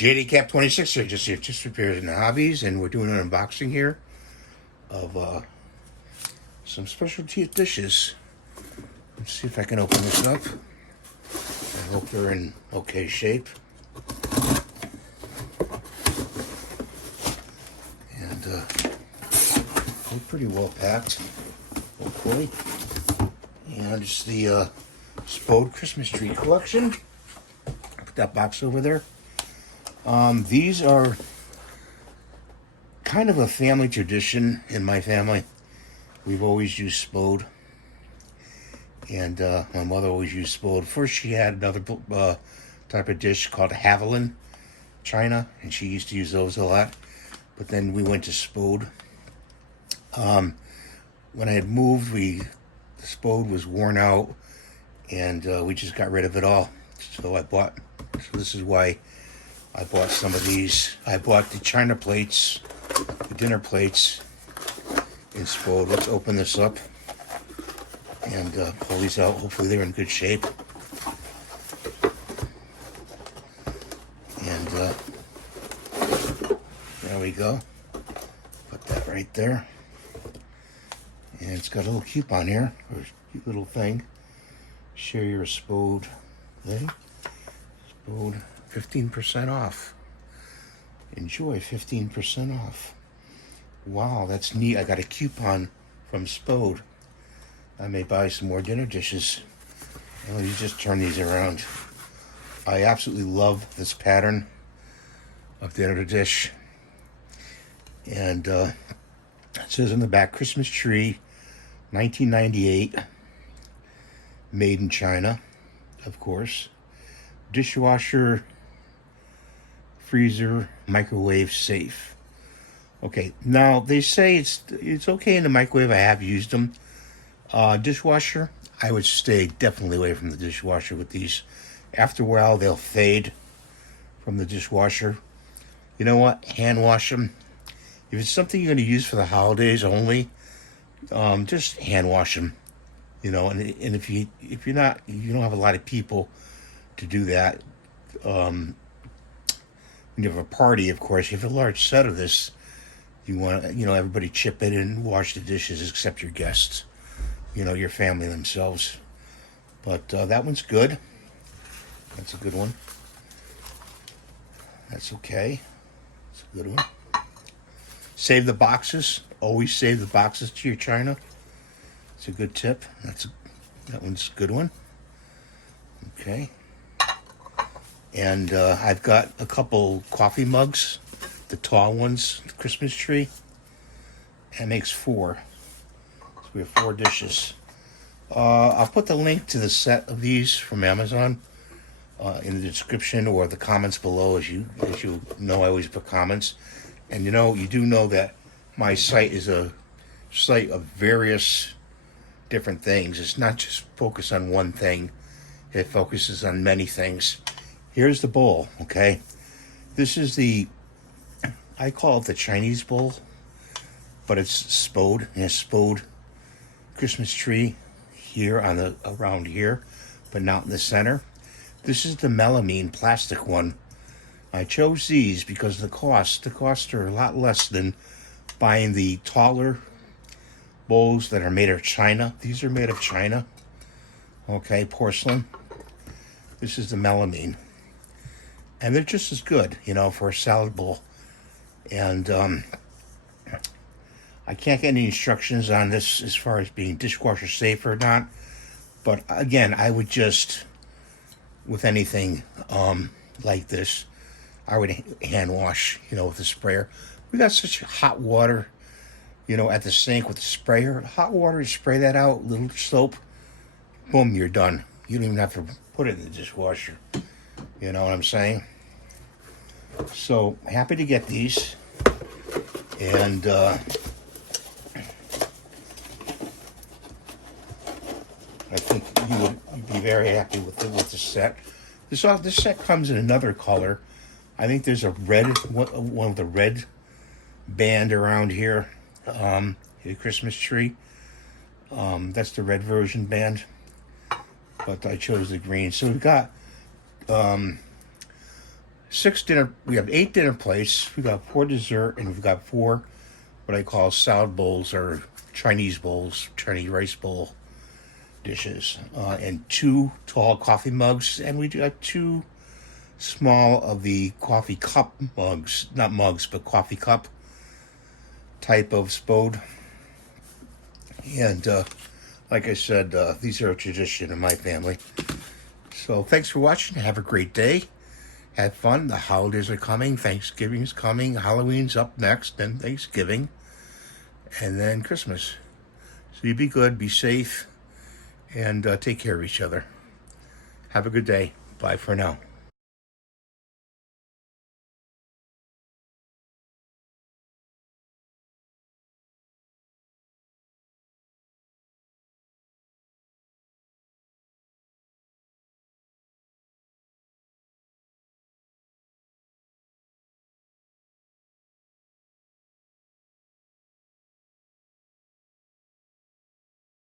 JDCap26 here, just repairs and hobbies, and we're doing an unboxing here of some specialty dishes. Let's see if I can open this up. I hope they're in okay shape. And they're pretty well packed, hopefully. And it's the Spode Christmas tree collection. Put that box over there. These are kind of a family tradition in my family. We've always used Spode. And my mother always used Spode. First, she had another type of dish called Haviland china, and she used to use those a lot. But then we went to Spode. When I had moved, the Spode was worn out, and we just got rid of it all. So this is why I bought some of these. I bought the china plates, the dinner plates in Spode. Let's open this up and pull these out. Hopefully they're in good shape. And there we go. Put that right there. And it's got a little coupon here, or a cute little thing. Share your Spode thing. Spode 15% off. Enjoy 15% off. Wow, that's neat. I got a coupon from Spode. I may buy some more dinner dishes. And let me just turn these around. I absolutely love this pattern of dinner dish. And it says on the back, Christmas tree, 1998. Made in China, of course. Dishwasher, freezer, microwave safe. Okay, now they say it's okay in the microwave. I have used them. Dishwasher, I would stay definitely away from the dishwasher with these. After a while, they'll fade from the dishwasher. You know what? Hand wash them. If it's something you're going to use for the holidays only, just hand wash them. You know, and if you don't have a lot of people to do that. When you have a party, of course, you have a large set of this. You want everybody chip in and wash the dishes except your guests. Your family themselves. But that one's good. That's a good one. That's okay. It's a good one. Save the boxes. Always save the boxes to your china. It's a good tip. That one's a good one. Okay. And I've got a couple coffee mugs, the tall ones, the Christmas tree. That makes 4. So we have 4 dishes. I'll put the link to the set of these from Amazon in the description or the comments below. As you know, I always put comments. And you do know that my site is a site of various different things. It's not just focused on one thing. It focuses on many things. Here's the bowl, okay? This is I call it the Chinese bowl, but it's Spode. It has Spode Christmas tree here around here, but not in the center. This is the melamine plastic one. I chose these because of the cost. The costs are a lot less than buying the taller bowls that are made of China. These are made of China. Okay, porcelain. This is the melamine. And they're just as good, for a salad bowl. And I can't get any instructions on this as far as being dishwasher safe or not. But again, I would just, with anything like this, I would hand wash, with a sprayer. We got such hot water, at the sink with the sprayer. Hot water, spray that out, little soap, boom, you're done. You don't even have to put it in the dishwasher. You know what I'm saying? So, happy to get these. And I think you'd be very happy with the set. This set comes in another color. I think there's a red one with a red band around here. The Christmas tree. That's the red version band. But I chose the green. So we've got We have 8 dinner plates. We got 4 dessert, and we've got 4 what I call salad bowls or Chinese bowls, Chinese rice bowl dishes, and 2 tall coffee mugs, and we got 2 small of the coffee cup mugs, not mugs, but coffee cup type of Spode. And like I said, these are a tradition in my family. So thanks for watching. Have a great day. Have fun. The holidays are coming. Thanksgiving's coming. Halloween's up next, then Thanksgiving, and then Christmas. So you be good, be safe, and take care of each other. Have a good day. Bye for now.